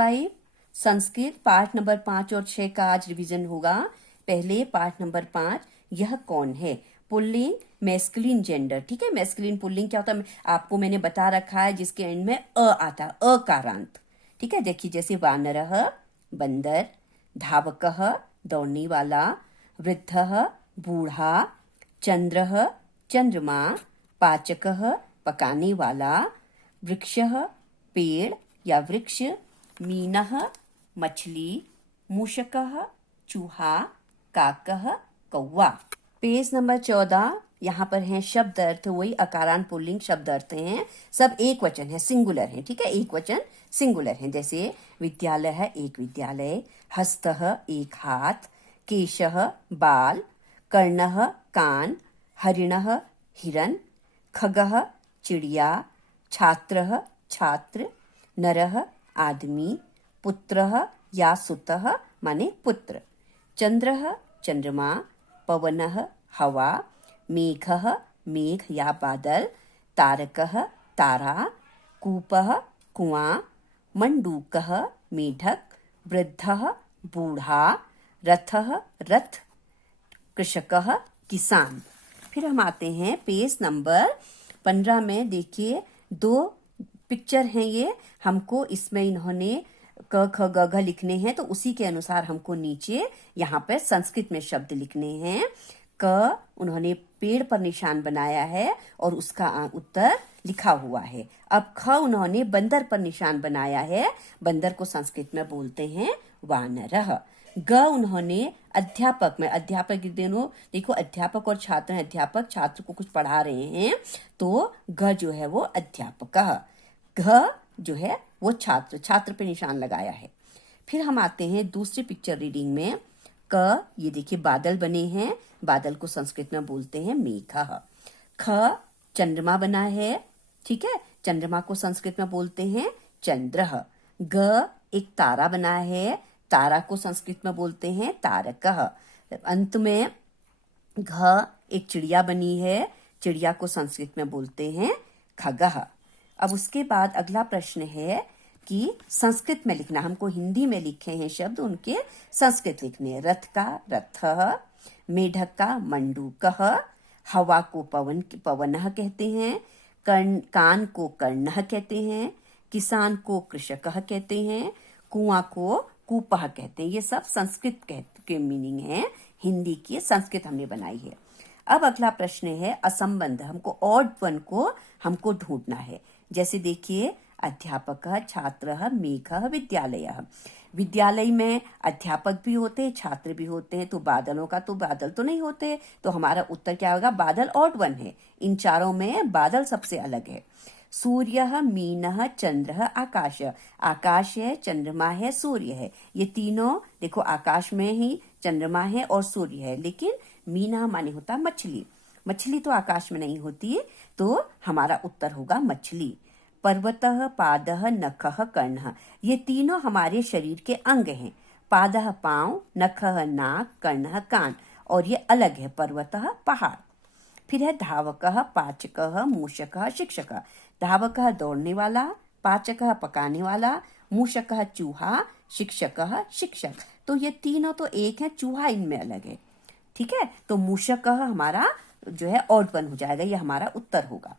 5 संस्कृत पाठ नंबर 5 और 6 का आज रिवीजन होगा। पहले पाठ नंबर 5, यह कौन है? Pulling masculine gender. ठीक है, मैस्कुलिन पुल्लिंग क्या होता है आपको मैंने बता रखा है, जिसके एंड में अ आता है, अकारांत। ठीक है, देखिए जैसे वानरः बंदर, धावकः दौड़ने वाला, वृद्धः बूढ़ा, चंद्रः चंद्रमा, पाचकः पकाने वाला, वृक्षः पेड़ या वृक्ष, मीनः मछली, मूषकः चूहा, काकः कौवा। पेज नंबर 14, यहाँ पर है शब्द अर्थ, वही अकारांत पुल्लिंग शब्द अर्थ हैं, सब एक वचन है, सिंगुलर है। ठीक है, एक वचन सिंगुलर है। जैसे विद्यालय है, एक विद्यालय, हस्तः एक हाथ, केशः बाल, कर्णः कान, हरिणः हिरन, खगः चिड़िया, छात्रः छात्र, नरः आदमी, पुत्रः या सुतः माने पुत्र, चंद्रः चंद्रमा, पवनः हवा, मेघः मेघ या बादल, तारकः तारा, कूपः कुआं, मंडूकः मेढक, वृद्धः बूढ़ा, रथः रथ, कृषकः किसान। फिर हम आते हैं पेज नंबर 15 में। देखिए 2 पिक्चर हैं ये, हमको इसमें इन्होंने क ख ग घ लिखने हैं, तो उसी के अनुसार हमको नीचे यहाँ पर संस्कृत में शब्द लिखने हैं। क उन्होंने पेड़ पर निशान बनाया है और उसका उत्तर लिखा हुआ है। अब ख उन्होंने बंदर पर निशान बनाया है, बंदर को संस्कृत में बोलते हैं वानरः। ग उन्होंने अध्यापक में, अध्यापक दोनों देखो, अध्यापक और छात्र हैं, अध्यापक छात्र को कुछ पढ़ा रहे हैं, तो ग जो है वो अध्यापकः, घ जो है वो छात्र, छात्र पे निशान लगाया है। फिर हम आते हैं दूसरी पिक्चर रीडिंग में। क ये देखिए बादल बने हैं, बादल को संस्कृत में बोलते हैं मेघः। ख चंद्रमा बना है, ठीक है, चंद्रमा को संस्कृत में बोलते हैं चंद्रः। ग एक तारा बना है, तारा को संस्कृत में बोलते हैं तारकः। अंत में घ एक चिड़िया बनी है, चिड़िया को संस्कृत में बोलते हैं खगः। अब उसके बाद अगला प्रश्न है कि संस्कृत में लिखना, हमको हिंदी में लिखे हैं शब्द, उनके संस्कृत लिखने हैं। रथ का रथः, मेढक का मंडूकः, हवा को पवनः कहते हैं, कान को कर्णः कहते हैं, किसान को कृषकः कहते हैं, कुआं को कूपः कहते हैं। ये सब संस्कृत के मीनिंग है, हिंदी की संस्कृत हमने बनाई है। अब अगला प्रश्न है असंबंध, हमको ऑड वन को हमको ढूंढना है। जैसे देखिए अध्यापकः छात्रः मेघः विद्यालयः। विद्यालय में अध्यापक भी होते हैं, छात्र भी होते हैं, तो बादलों का तो बादल तो नहीं होते, तो हमारा उत्तर क्या होगा? बादल ऑड वन है, इन चारों में बादल सबसे अलग है। सूर्यः मीनः चंद्रः आकाश, आकाश है, चंद्रमा है, सूर्य है, ये तीनों देखो आकाश में ही चंद्रमा है और सूर्य है, लेकिन मीनः माने होता मछली, मछली तो आकाश में नहीं होती, तो हमारा उत्तर होगा मछली। पर्वतः पादः नखः कर्णः, ये तीनों हमारे शरीर के अंग हैं। पादः पांव, नखः नाक, कर्णः कान, और ये अलग है, पर्वतः पहाड़। फिर है धावकः पाचकः मूषकः शिक्षकः। धावकः दौड़ने वाला, पाचकः पकाने वाला, मूषकः चूहा, शिक्षकः शिक्षक। तो ये तीनों तो एक है, चूहा इनमें अलग है। ठीक है, तो मूषकः हमारा जो है ऑड वन हो जाएगा, ये हमारा उत्तर होगा।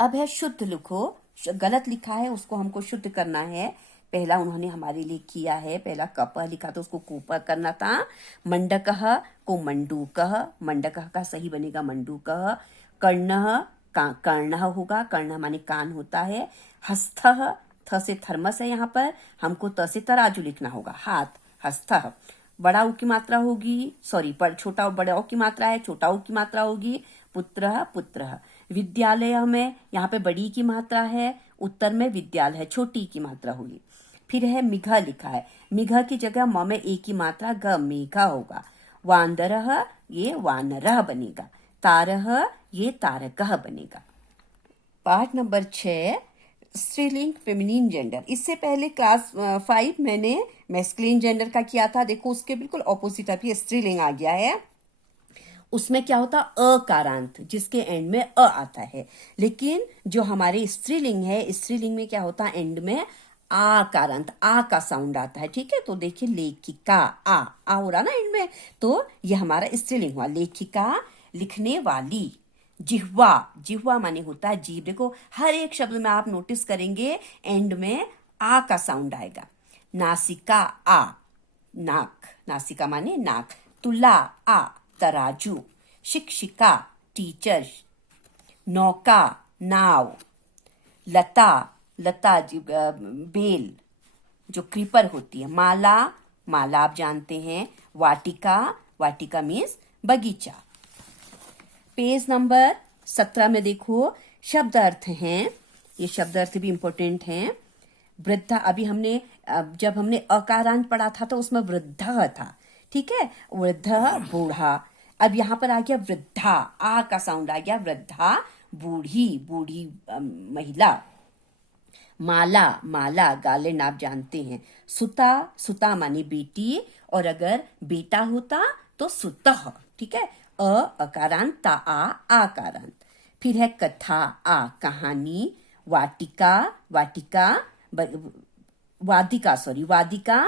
अब है शुद्ध लिखो, गलत लिखा है उसको हमको शुद्ध करना है। पहला उन्होंने हमारे लिए किया है, पहला कपह लिखा तो उसको कूपह करना था। मंडकः को मंडूकः, मंडकः का सही बनेगा मंडूकः। कर्णः कर्णः होगा, कर्ण माने कान होता है। हस्तः, थ से थर्मस है, यहाँ पर हमको त से तराजू लिखना होगा, हाथ, हस्तः। बड़ा ऊ की मात्रा होगी, सॉरी छोटा बड़ा ऊ की मात्रा है, छोटा ऊ की मात्रा होगी, पुत्रः पुत्रः। विद्यालय में यहाँ पे बड़ी की मात्रा है, उत्तर में विद्यालय है, छोटी की मात्रा होगी। फिर है मिघ लिखा है, मिघ की जगह म में एक की मात्रा ग, मेघा होगा। वांदरः ये वानरः बनेगा। तारः ये तारकः बनेगा। पाठ नंबर 6 स्त्रीलिंग फेमिनिन जेंडर। इससे पहले क्लास 5 मैंने मैस्कुलिन जेंडर का किया था, देखो उसके बिल्कुल ऑपोजिट अभी स्त्रीलिंग आ गया है। उसमें क्या होता, अकारांत, जिसके एंड में अ आता है। लेकिन जो हमारे स्त्रीलिंग है, स्त्रीलिंग में क्या होता, एंड में आकारांत, आ का साउंड आता है, ठीक है। तो देखिए लेखिका, आ हो रहा ना इनमें, तो ये हमारा स्त्रीलिंग हुआ। लेखिका लिखने वाली। जिह्वा, जिह्वा माने होता है जीभ। देखो हर एक शब्द में आप नोटिस करेंगे एंड में आ का साउंड आएगा। नासिका, आ, नाक, नासिका माने नाक। तुला, आ, तराजू। शिक्षिका, टीचर। नौका, नाव। लता, लता बेल जो क्रीपर होती है। माला, माला आप जानते हैं। वाटिका, वाटिका मीन्स बगीचा। पेज नंबर 17 में देखो शब्द अर्थ हैं। ये शब्द अर्थ भी इंपॉर्टेंट हैं। वृद्धा, अभी हमने जब हमने अकारांत पढ़ा था तो उसमें वृद्धा था, ठीक है। वृद्धा बूढ़ा। अब यहाँ पर आ गया वृद्धा, आ का साउंड आ गया। वृद्धा बूढ़ी, बूढ़ी महिला। माला, माला गार्लैंड आप जानते हैं। सुता, सुता मानी बेटी, और अगर बेटा होता तो सुतः, ठीक है। अ अकारांत, ता आ आकारांत। फिर है कथा, आ कहानी। वाटिका, वाटिका वादिका, सॉरी वादिका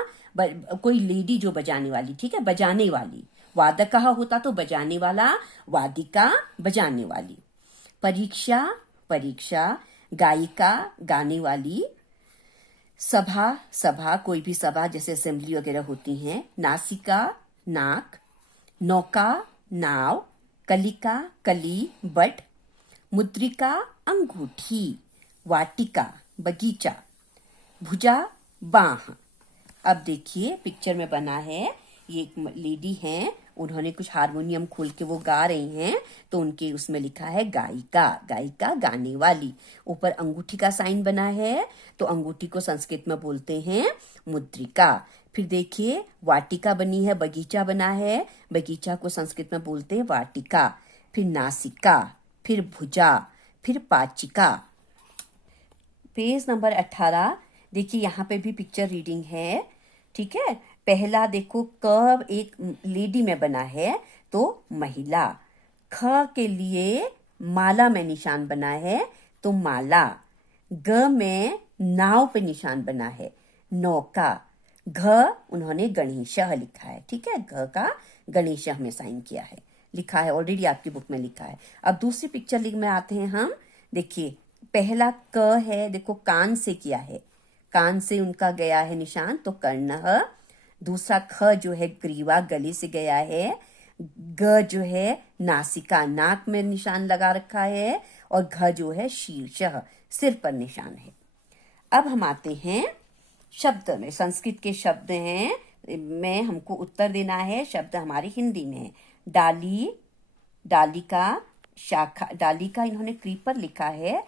कोई लेडी जो बजाने वाली, ठीक है, बजाने वाली। वादक होता तो बजाने वाला, वादिका बजाने वाली। परीक्षा, परीक्षा। गायिका, गाने वाली। सभा, सभा कोई भी सभा जैसे असेंबली वगैरह होती हैं। नासिका, नाक। नौका, नाव। कलिका, कली, बट। मुद्रिका, अंगूठी। वाटिका, बगीचा। भुजा, बाह। अब देखिए पिक्चर में बना है, ये एक लेडी हैं, उन्होंने कुछ हारमोनियम खोल के वो गा रही हैं, तो उनके उसमें लिखा है गायिका, गायिका गाने वाली। ऊपर अंगूठी का साइन बना है, तो अंगूठी को संस्कृत में बोलते हैं मुद्रिका। फिर देखिए वाटिका बनी है, बगीचा बना है, बगीचा को संस्कृत में बोलते हैं वाटिका। फिर नासिका, फिर भुजा, फिर पाचिका। पेज नंबर 18 देखिए, यहाँ पे भी पिक्चर रीडिंग है, ठीक है। पहला देखो क एक लेडी में बना है तो महिला। ख के लिए माला में निशान बना है तो माला। ग में नाव पे निशान बना है, नौका। घ उन्होंने गणेशः लिखा है, ठीक है, घ का गणेशः में साइन किया है, लिखा है, ऑलरेडी आपकी बुक में लिखा है। अब दूसरी पिक्चर लिख में आते हैं हम। देखिए पहला क है, देखो कान से किया है, कान से उनका गया है निशान तो कर्णः। दूसरा ख जो है ग्रीवा, गले से गया है। ग जो है नासिका, नाक में निशान लगा रखा है। और घ जो है शीर्षः, सिर पर निशान है। अब हम आते हैं शब्द में, संस्कृत के शब्द हैं, में हमको उत्तर देना है। शब्द हमारे हिंदी में है। डाली, डालिका, शाखा, डाली का इन्होंने क्रीपर लिखा है,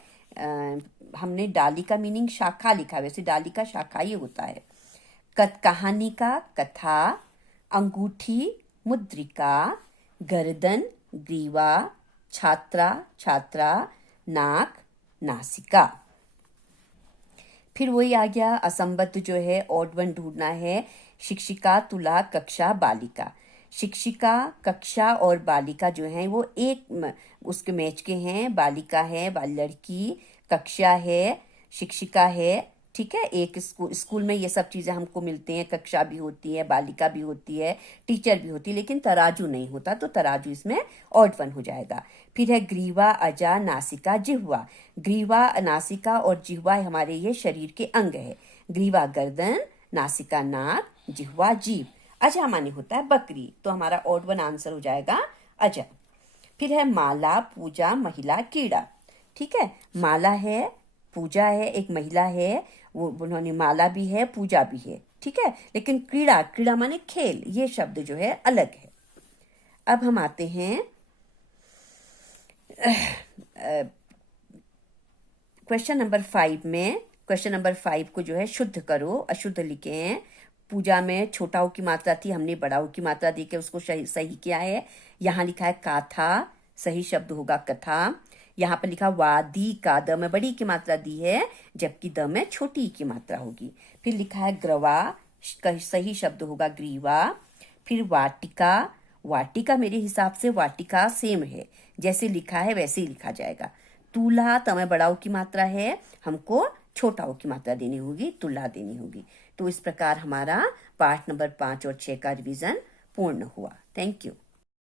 हमने डाली का मीनिंग शाखा लिखा है, वैसे डाली का शाखा ही होता है। कहानी का कथा। अंगूठी, मुद्रिका। गर्दन, ग्रीवा। छात्रा, छात्रा। नाक, नासिका। फिर वही आ गया असंबद्ध जो है, ऑड वन ढूंढना है। शिक्षिका, तुला, कक्षा, बालिका। शिक्षिका, कक्षा और बालिका जो है वो एक उसके मैच के हैं। बालिका है लड़की, कक्षा है, शिक्षिका है, ठीक है। एक स्कूल में ये सब चीजें हमको मिलती हैं, कक्षा भी होती है, बालिका भी होती है, टीचर भी होती है, लेकिन तराजू नहीं होता, तो तराजू इसमें ऑड वन हो जाएगा। फिर है ग्रीवा, अजा, नासिका, जिह्वा। ग्रीवा, नासिका और जिह्वा हमारे ये शरीर के अंग है। ग्रीवा गर्दन, नासिका नाक, जिह्वा जीभ। अजा माने होता है बकरी, तो हमारा ऑड वन आंसर हो जाएगा अजा। फिर है माला, पूजा, महिला, कीड़ा, ठीक है। माला है, पूजा है, एक महिला है, वो उन्होंने माला भी है, पूजा भी है, ठीक है। लेकिन क्रीड़ा, क्रीड़ा माने खेल, ये शब्द जो है अलग है। अब हम आते हैं क्वेश्चन नंबर 5 में। क्वेश्चन नंबर 5 को जो है शुद्ध करो, अशुद्ध लिखे हैं। पूजा में छोटा ऊ की मात्रा थी, हमने बड़ा ऊ की मात्रा देके उसको सही किया है। यहाँ लिखा है काथा, सही शब्द होगा कथा। यहाँ पर लिखा वादी का, द में बड़ी की मात्रा दी है, जबकि द में छोटी की मात्रा होगी। फिर लिखा है ग्रवा, सही शब्द होगा ग्रीवा। फिर वाटिका, वाटिका मेरे हिसाब से वाटिका सेम है, जैसे लिखा है वैसे ही लिखा जाएगा। तूल्हा, तमें बड़ाऊ की मात्रा है, हमको छोटा ओ की मात्रा देनी होगी, तुला देनी होगी। तो इस प्रकार हमारा पाठ नंबर 5 और 6 का रिवीजन पूर्ण हुआ। Thank you.